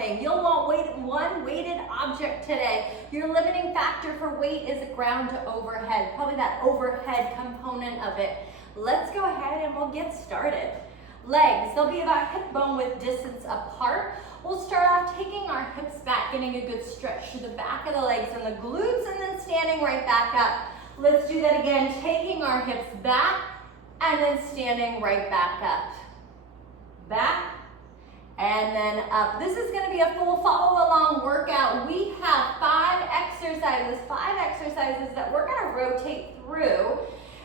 thing. You'll want one weighted object today. Your limiting factor for weight is ground to overhead, probably that overhead component of it. Let's go ahead and we'll get started. Legs, they'll be about hip bone width distance apart. We'll start off taking our hips back, getting a good stretch to the back of the legs and the glutes, and then standing right back up. Let's do that again, taking our hips back and then standing right back up. Back and then up. This is going to be a full follow along workout. We have five exercises that we're going to rotate through.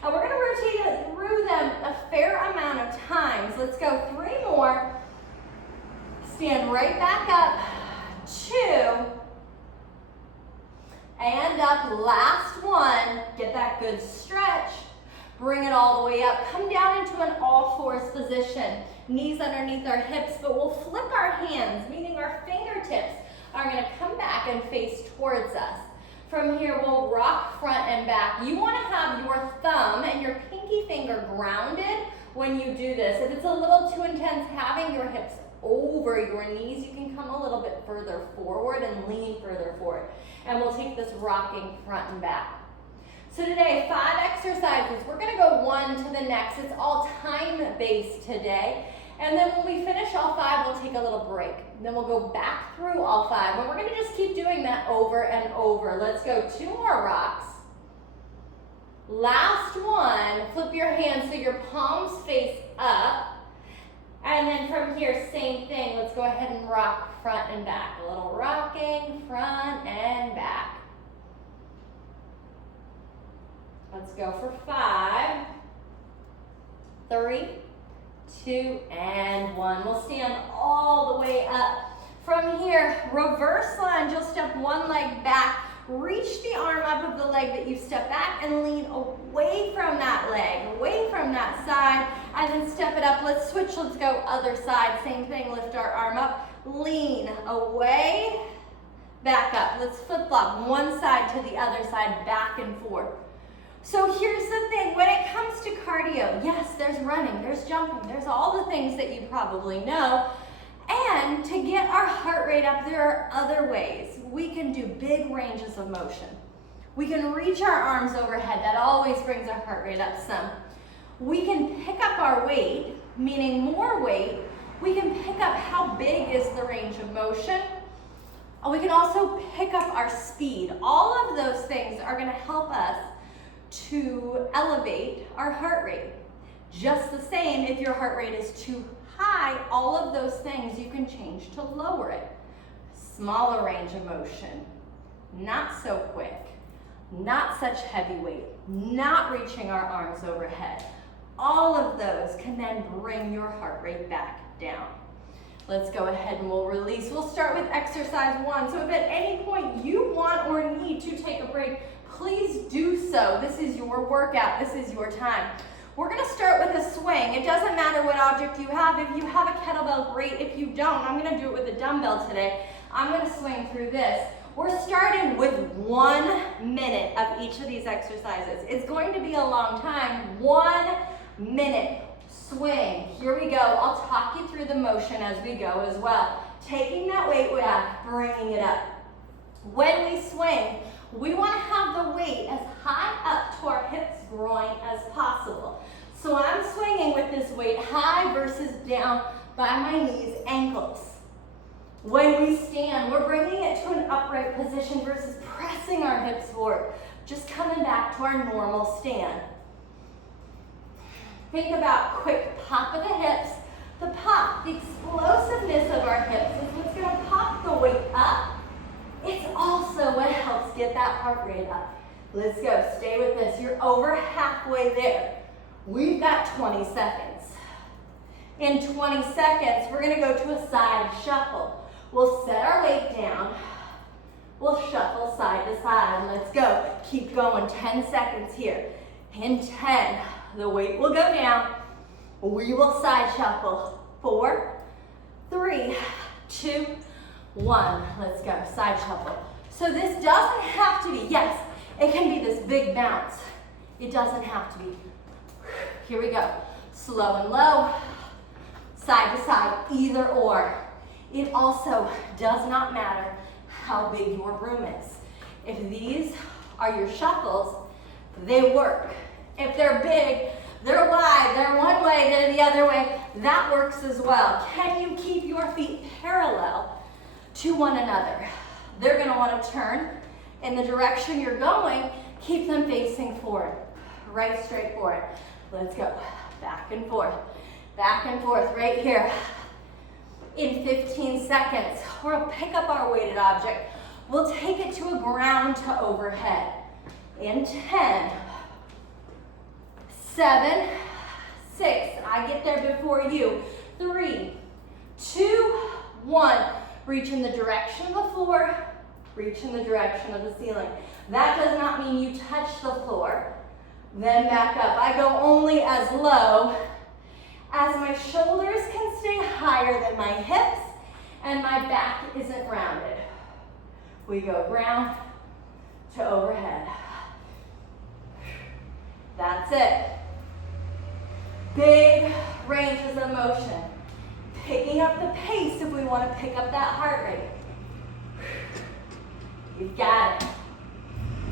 And we're going to rotate it through them a fair amount of times. Let's go 3 more. Stand right back up. 2. And up. Last one. Get that good stretch. Bring it all the way up. Come down into an all fours position. Knees underneath our hips, but we'll flip our hands, meaning our fingertips are going to come back and face towards us. From here, we'll rock front and back. You want to have your thumb and your pinky finger grounded when you do this. If it's a little too intense, having your hips over your knees, you can come a little bit further forward and lean further forward. And we'll take this rocking front and back. So today, 5 exercises. We're going to go one to the next. It's all time-based today. And then when we finish all 5, we'll take a little break. Then we'll go back through all 5. And we're going to just keep doing that over and over. Let's go 2 more rocks. Last one. Flip your hands so your palms face up. And then from here, same thing. Let's go ahead and rock front and back. A little rocking, front and back. Let's go for 5, 3, 2, and 1. We'll stand all the way up. From here, reverse lunge. You'll step one leg back. Reach the arm up of the leg that you step back and lean away from that leg, away from that side, and then step it up. Let's switch. Let's go other side. Same thing. Lift our arm up. Lean away, back up. Let's flip-flop one side to the other side, back and forth. So here's the thing, when it comes to cardio, yes, there's running, there's jumping, there's all the things that you probably know. And to get our heart rate up, there are other ways. We can do big ranges of motion. We can reach our arms overhead. That always brings our heart rate up some. We can pick up our weight, meaning more weight. We can pick up how big is the range of motion. We can also pick up our speed. All of those things are going to help us to elevate our heart rate. Just the same, if your heart rate is too high, all of those things you can change to lower it. Smaller range of motion, not so quick, not such heavy weight, not reaching our arms overhead. All of those can then bring your heart rate back down. Let's go ahead and we'll release. We'll start with exercise 1. So if at any point you want or need to take a break, please do so. This is your workout. This is your time. We're going to start with a swing. It doesn't matter what object you have. If you have a kettlebell, great. If you don't, I'm going to do it with a dumbbell today. I'm going to swing through this. We're starting with 1 minute of each of these exercises. It's going to be a long time. 1 minute. Swing. Here we go. I'll talk you through the motion as we go as well. Taking that weight back, bringing it up. When we swing, we want to have the weight as high up to our hips, groin as possible. So I'm swinging with this weight high versus down by my knees, ankles. When we stand, we're bringing it to an upright position versus pressing our hips forward. Just coming back to our normal stand. Think about quick pop of the hips. The pop, the explosiveness of our hips is what's going to pop the weight up. It's also what helps get that heart rate up. Let's go. Stay with this. You're over halfway there. We've got 20 seconds. In 20 seconds, we're going to go to a side shuffle. We'll set our weight down. We'll shuffle side to side. Let's go. Keep going. 10 seconds here. In 10, the weight will go down. We will side shuffle. 4, 3, 2, 1. Let's go. Side shuffle. So this doesn't have to be, yes, it can be this big bounce. It doesn't have to be. Here we go. Slow and low. Side to side, either or. It also does not matter how big your room is. If these are your shuffles, they work. If they're big, they're wide, they're one way, they're the other way, that works as well. Can you keep your feet parallel to one another? They're gonna wanna turn in the direction you're going, keep them facing forward, right straight forward. Let's go, back and forth right here. In 15 seconds, we'll pick up our weighted object. We'll take it to a ground to overhead. In 10, 7, 6, I get there before you. 3, 2, 1. Reach in the direction of the floor, reach in the direction of the ceiling. That does not mean you touch the floor, then back up. I go only as low as my shoulders can stay higher than my hips and my back isn't rounded. We go ground to overhead. That's it. Big ranges of motion. Picking up the pace if we want to pick up that heart rate. You've got it.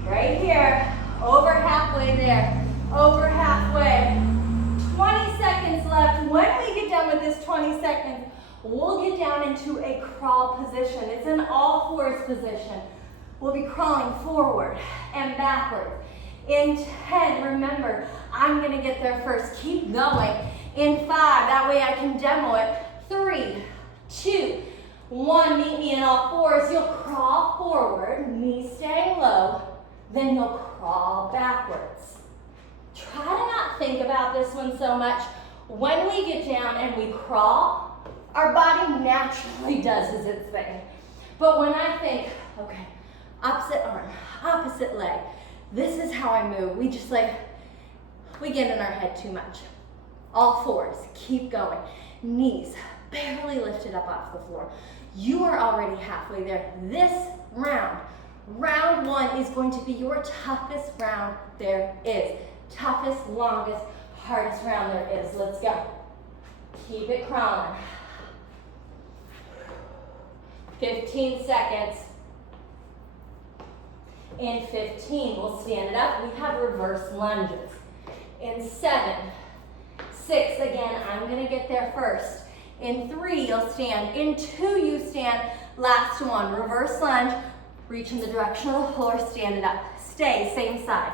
Right here, over halfway there, over halfway. 20 seconds left. When we get done with this 20 seconds, we'll get down into a crawl position. It's an all fours position. We'll be crawling forward and backwards. In 10, remember, I'm gonna get there first. Keep going. In 5, that way I can demo it. 3, 2, 1, meet me in all fours. You'll crawl forward, knees staying low, then you'll crawl backwards. Try to not think about this one so much. When we get down and we crawl, our body naturally does its thing. But when I think, okay, opposite arm, opposite leg, this is how I move. We get in our head too much. All fours, keep going. Knees barely lifted up off the floor. You are already halfway there. This round 1 is going to be your toughest round there is. Toughest, longest, hardest round there is. Let's go. Keep it crawling. 15 seconds. In 15, we'll stand it up. We have reverse lunges. In 7, 6, again, I'm gonna get there first. In 3, you'll stand. In 2, you stand. Last one, reverse lunge. Reach in the direction of the floor, stand it up. Stay, same side.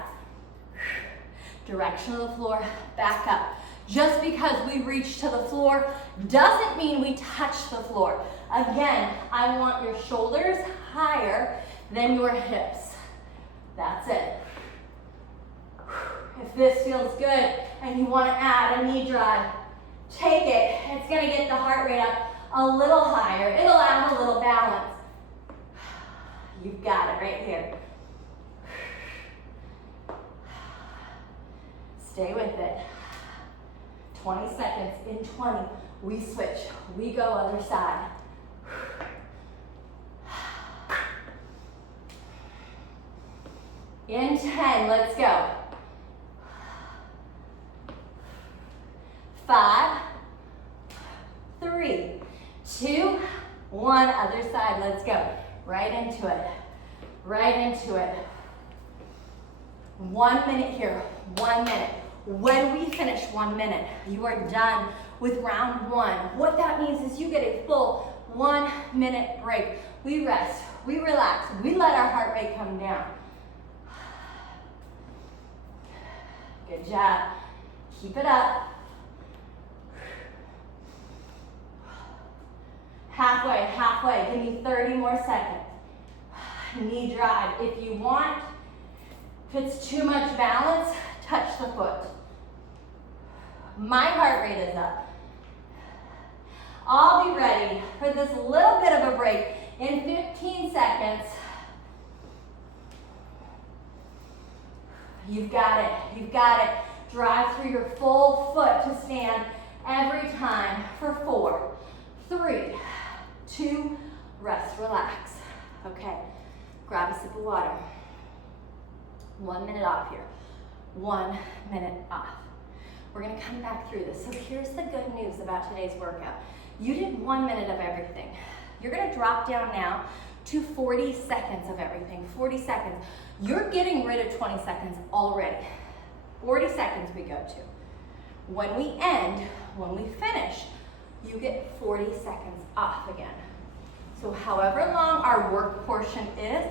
Direction of the floor, back up. Just because we reach to the floor doesn't mean we touch the floor. Again, I want your shoulders higher than your hips. That's it. If this feels good and you want to add a knee drive, take it. It's going to get the heart rate up a little higher. It'll add a little balance. You've got it right here. Stay with it. 20 seconds. In 20, we switch. We go other side. In 10, let's go. 5, 3, 2, 1, other side, let's go. Right into it, right into it. 1 minute here, 1 minute. When we finish 1 minute, you are done with round 1. What that means is you get a full 1 minute break. We rest, we relax, we let our heart rate come down. Good job. Keep it up. Halfway, halfway. Give me 30 more seconds. Knee drive. If you want, if it's too much balance, touch the foot. My heart rate is up. I'll be ready for this little bit of a break in 15 seconds. You've got it. You've got it. Drive through your full foot to stand every time for 4, 3, 2, rest, relax. Okay, grab a sip of water. 1 minute off here. 1 minute off. We're gonna come back through this. So here's the good news about today's workout. You did 1 minute of everything. You're gonna drop down now to 40 seconds of everything, 40 seconds. You're getting rid of 20 seconds already. 40 seconds we go to. When we end, when we finish, you get 40 seconds off again. So however long our work portion is,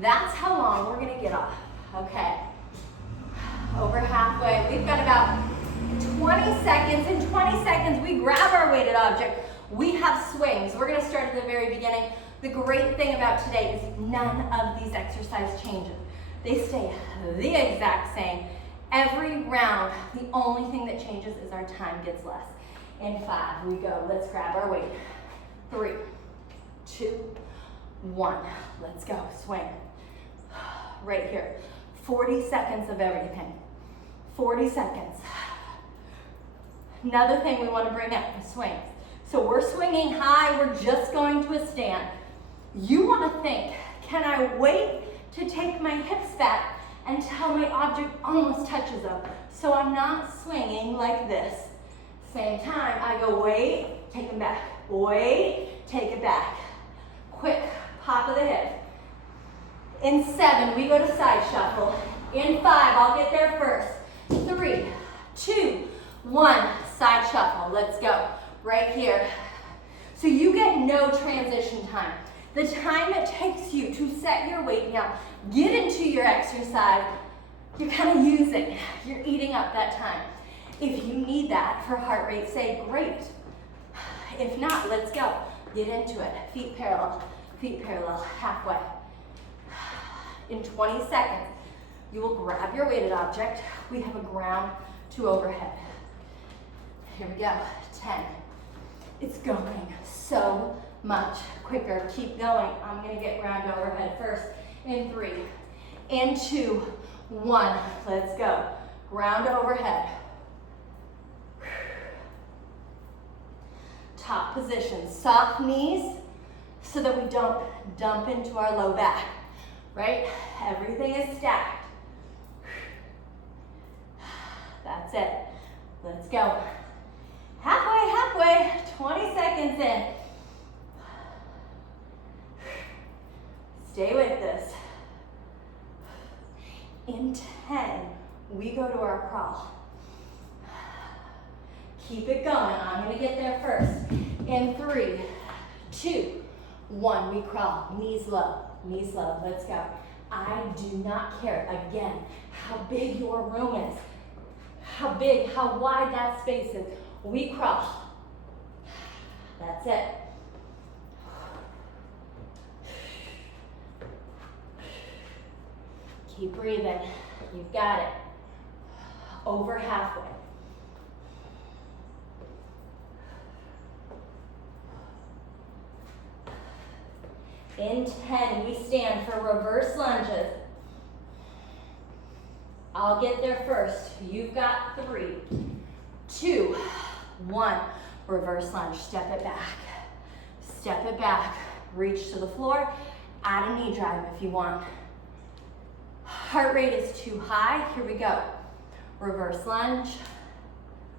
that's how long we're gonna get off, okay? Over halfway, we've got about 20 seconds. In 20 seconds, we grab our weighted object. We have swings. We're gonna start at the very beginning. The great thing about today is none of these exercise changes. They stay the exact same. Every round, the only thing that changes is our time gets less. In 5, we go. Let's grab our weight. 3, 2, 1. Let's go. Swing. Right here. 40 seconds of everything. 40 seconds. Another thing we want to bring up is swings. So we're swinging high. We're just going to a stand. You want to think, can I wait to take my hips back until my object almost touches them? So I'm not swinging like this. Same time, I go wait, take them back. Wait, take it back. Quick pop of the hip. In 7, we go to side shuffle. In 5, I'll get there first. 3, 2, 1, side shuffle. Let's go. Right here. So you get no transition time. The time it takes you to set your weight down, get into your exercise, you're kind of using, you're eating up that time. If you need that for heart rate's sake, great. If not, let's go. Get into it. Feet parallel, halfway. In 20 seconds, you will grab your weighted object. We have a ground to overhead. Here we go. 10. It's going so much quicker. Keep going. I'm going to get ground to overhead first. In 3, in 2, 1. Let's go. Ground to overhead. Top position. Soft knees so that we don't dump into our low back. Right? Everything is stacked. That's it. Let's go. Halfway, 20 seconds in. Stay with this. In 10, we go to our crawl. Keep it going. I'm going to get there first. In 3, 2, 1, we crawl. Knees low. Let's go. I do not care, again, how big your room is, how big, how wide that space is. We crawl. That's it. Keep breathing. You've got it. Over halfway. In 10, we stand for reverse lunges. I'll get there first. You've got 3, 2, 1. Reverse lunge. Step it back. Step it back. Reach to the floor. Add a knee drive if you want. Heart rate is too high. Here we go. Reverse lunge.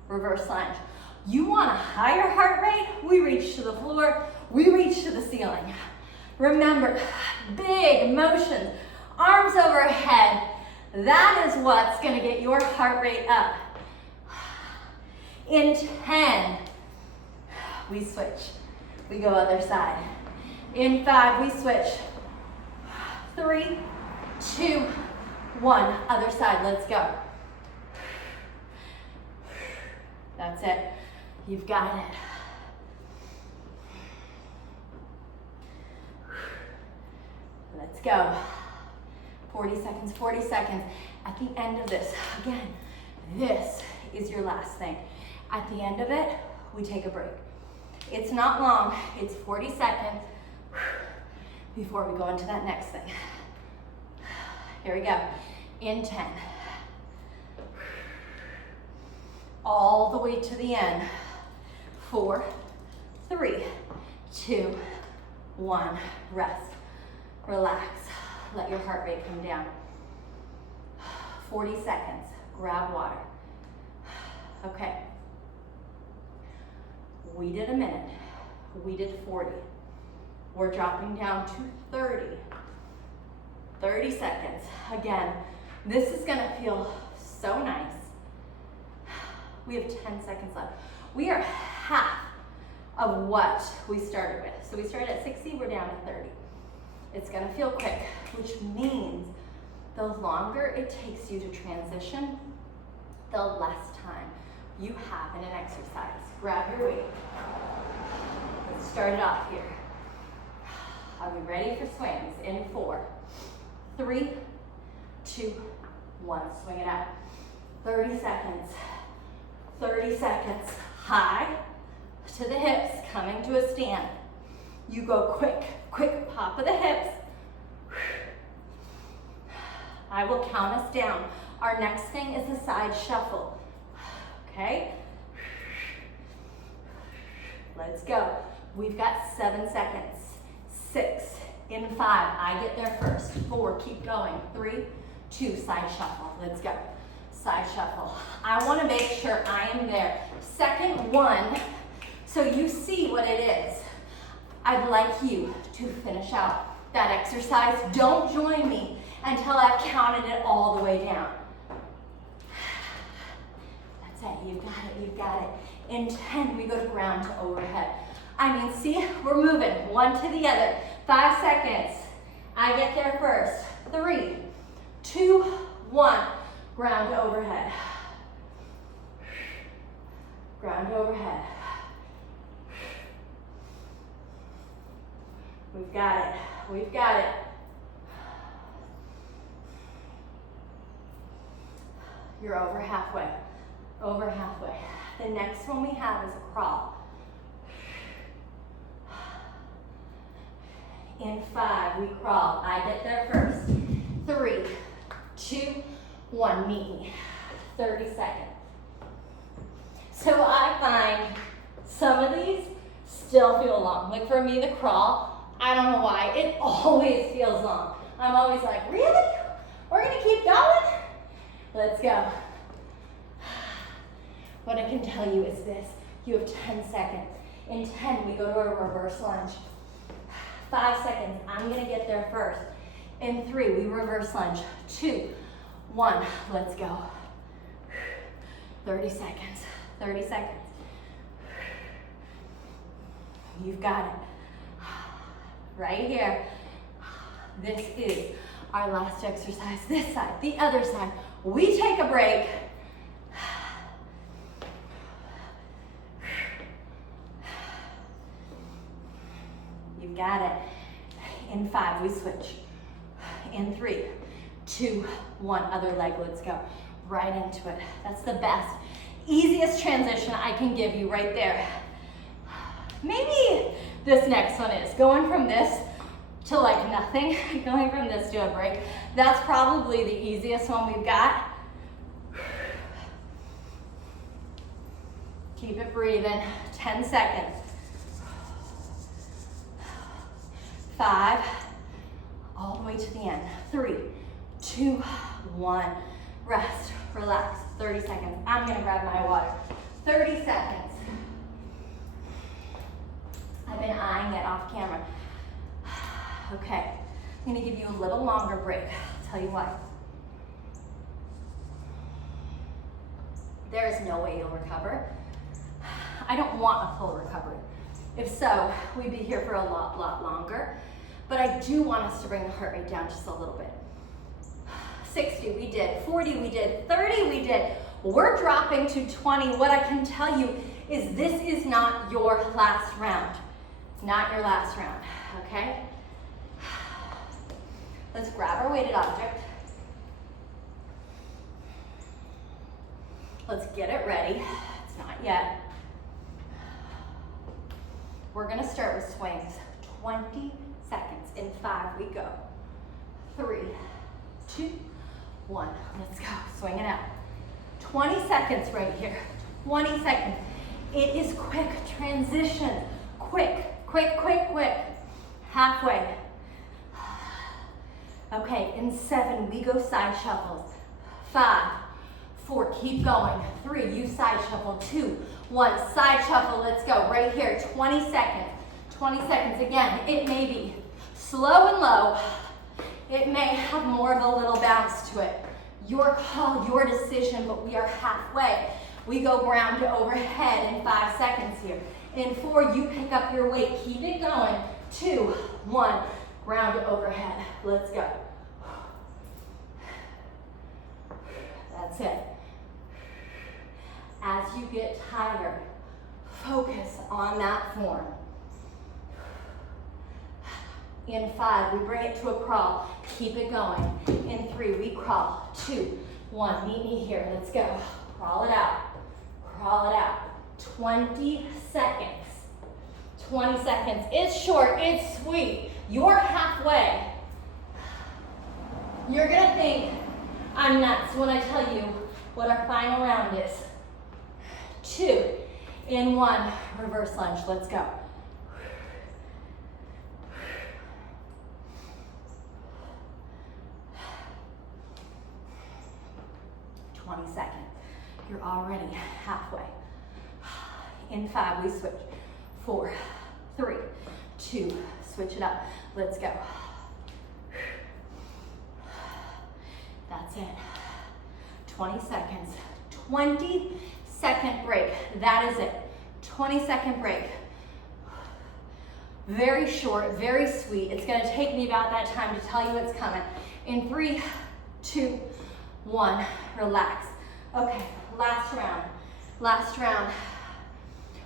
Reverse lunge. You want a higher heart rate? We reach to the floor. We reach to the ceiling. Remember, big motions, arms overhead. That is what's going to get your heart rate up. In 10, we switch. We go other side. In 5, we switch. 3, 2, 1. Other side. Let's go. That's it. You've got it. Let's go. 40 seconds, 40 seconds. At the end of this, again, this is your last thing. At the end of it, we take a break. It's not long, it's 40 seconds before we go into that next thing. Here we go. In 10. All the way to the end. 4, 3, 2, 1. Rest. Relax. Let your heart rate come down. 40 seconds. Grab water. Okay. We did a minute. We did 40. We're dropping down to 30. 30 seconds. Again, this is gonna feel so nice. We have 10 seconds left. We are half of what we started with. So we started at 60, we're down to 30. It's gonna feel quick, which means the longer it takes you to transition, the less time you have in an exercise. Grab your weight. Let's start it off here. Are we ready for swings? In 4, 3, 2, 1. Swing it out. 30 seconds. 30 seconds. High to the hips, coming to a stand. You go quick, quick pop of the hips. I will count us down. Our next thing is the side shuffle. Okay? Let's go. We've got 7 seconds. 6, in 5, I get there first. 4, keep going. 3, 2, side shuffle. Let's go. Side shuffle. I want to make sure I am there. Second one, so you see what it is. I'd like you to finish out that exercise. Don't join me until I've counted it all the way down. That's it, you got it, you got it. In 10, we go to ground to overhead. I mean, see, we're moving one to the other. 5 seconds. I get there first. 3, 2, 1. Ground to overhead. Ground to overhead. We've got it. We've got it. You're over halfway. Over halfway. The next one we have is a crawl. In 5, we crawl. I get there first. 3, 2, 1. Meet me. 30 seconds. So I find some of these still feel long. Like for me, the crawl, I don't know why, it always feels long. I'm always like, really? We're gonna keep going? Let's go. What I can tell you is this. You have 10 seconds. In 10, we go to a reverse lunge. 5 seconds, I'm gonna get there first. In 3, we reverse lunge. 2, 1, let's go. 30 seconds, 30 seconds. You've got it. Right here. This is our last exercise. This side, the other side. We take a break. You've got it. In 5, we switch. In 3, 2, 1, other leg, let's go. Right into it. That's the best, easiest transition I can give you right there. Maybe this next one is going from this to like nothing, going from this to a break. That's probably the easiest one we've got. Keep it breathing, 10 seconds. 5, all the way to the end. 3, 2, 1, rest, relax, 30 seconds. I'm gonna grab my water. 30 seconds. I've been eyeing it off camera. Okay, I'm gonna give you a little longer break. I'll tell you why. There is no way you'll recover. I don't want a full recovery. If so, we'd be here for a lot longer. But I do want us to bring the heart rate down just a little bit. 60 we did, 40 we did, 30 we did. We're dropping to 20. What I can tell you is this is not your last round. Not your last round, okay? Let's grab our weighted object. Let's get it ready. It's not yet. We're gonna start with swings. 20 seconds. In 5, we go. 3, 2, 1. Let's go. Swing it out. 20 seconds right here. 20 seconds. It is quick transition. Quick, quick, quick, quick. Halfway. Okay, in 7, we go side shuffles. 5, 4, keep going. 3, you side shuffle. 2, 1, side shuffle. Let's go. Right here, 20 seconds. 20 seconds. Again, it may be slow and low. It may have more of a little bounce to it. Your call, your decision, but we are halfway. We go ground to overhead in 5 seconds here. In 4, you pick up your weight. Keep it going. 2, 1, ground to overhead. Let's go. That's it. As you get tired, focus on that form. In 5, we bring it to a crawl. Keep it going. In 3, we crawl. 2, 1, meet me here. Let's go. Crawl it out. Crawl it out. 20 seconds. 20 seconds. It's short. It's sweet. You're halfway. You're going to think I'm nuts when I tell you what our final round is. 2, in 1, reverse lunge. Let's go. 20 seconds. You're already halfway. In 5, we switch. 4, 3, 2, switch it up. Let's go. That's it. 20 seconds. 20-second break. That is it. 20-second break. Very short, very sweet. It's going to take me about that time to tell you what's coming. In 3, 2, 1, relax. Okay, last round. Last round.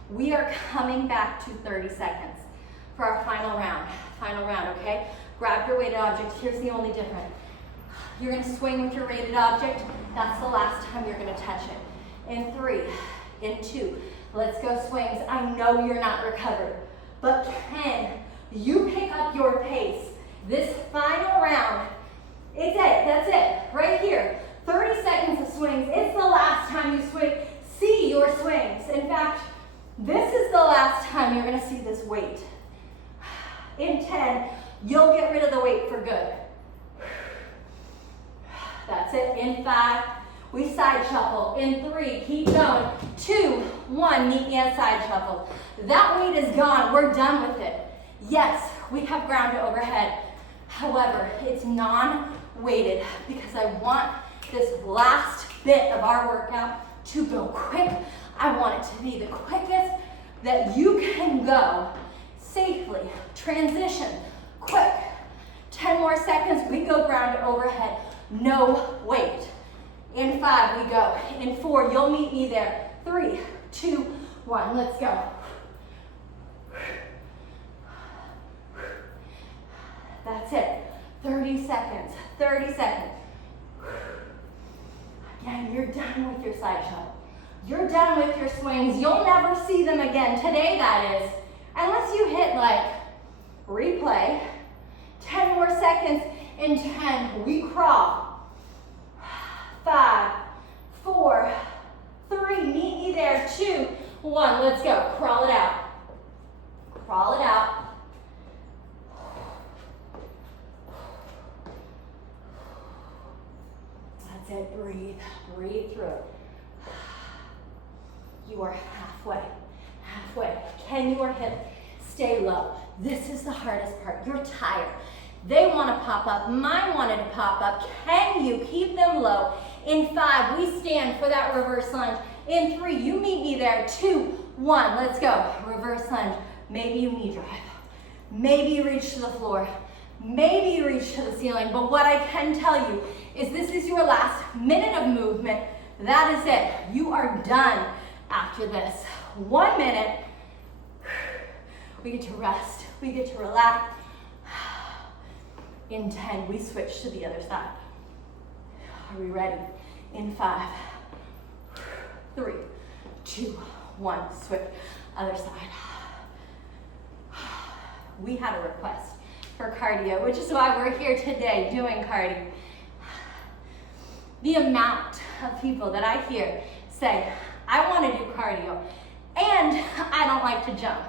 We are coming back to 30 seconds for our final round. Final round, okay? Grab your weighted object. Here's the only difference. You're going to swing with your weighted object. That's the last time you're going to touch it. In 3, in 2, let's go swings. I know you're not recovered, but can you pick up your pace? This final round, it's it, that's it, right here. 30 seconds of swings. It's the last time you swing. See your swings. In fact, this is the last time you're going to see this weight. In 10, you'll get rid of the weight for good. That's it. In 5, we side shuffle. In 3, keep going. 2, 1, meet me at side shuffle. That weight is gone. We're done with it. Yes, we have ground to overhead. However, it's non-weighted because I want this last bit of our workout to go quick. I want it to be the quickest that you can go safely. Transition, quick. 10 more seconds, we go ground to overhead. No weight. In 5, we go. In 4, you'll meet me there. 3, 2, 1, let's go. That's it. 30 seconds, 30 seconds. Again, you're done with your side shuffle. You're done with your swings. You'll never see them again. Today, that is. Unless you hit like replay. 10 more seconds. In 10, we crawl. 5, 4, 3, meet me there. 2, 1, let's go. Crawl it out. Crawl it out. That's it. Breathe. Breathe through it. You are halfway. Halfway. Can your hip stay low? This is the hardest part. You're tired. They want to pop up. Mine wanted to pop up. Can you keep them low? In 5, we stand for that reverse lunge. In 3, you meet me there. 2, 1, let's go. Reverse lunge. Maybe you knee drive. Maybe you reach to the floor. Maybe you reach to the ceiling. But what I can tell you is this is your last minute of movement. That is it. You are done after this. 1 minute. We get to rest. We get to relax. In 10, we switch to the other side. Are we ready? In 5, 3, 2, 1, switch. Other side. We had a request for cardio, which is why we're here today doing cardio. The amount of people that I hear say, I want to do cardio, and I don't like to jump,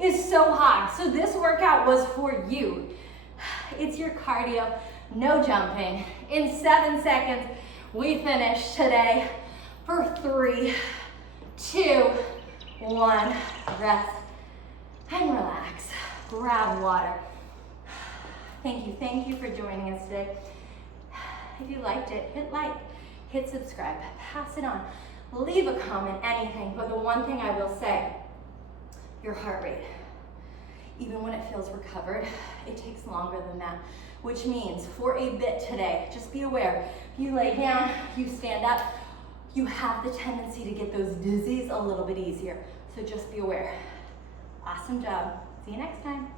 is so high. So this workout was for you. It's your cardio, no jumping. In 7 seconds, we finish today for 3, 2, 1, rest and relax. grab water. Thank you for joining us today. If you liked it, hit like, hit subscribe, pass it on, leave a comment, anything. But the one thing I will say, your heart rate, even when it feels recovered, it takes longer than that, which means for a bit today, just be aware, if you lay down, you stand up, you have the tendency to get those dizzies a little bit easier. So just be aware. Awesome job. See you next time.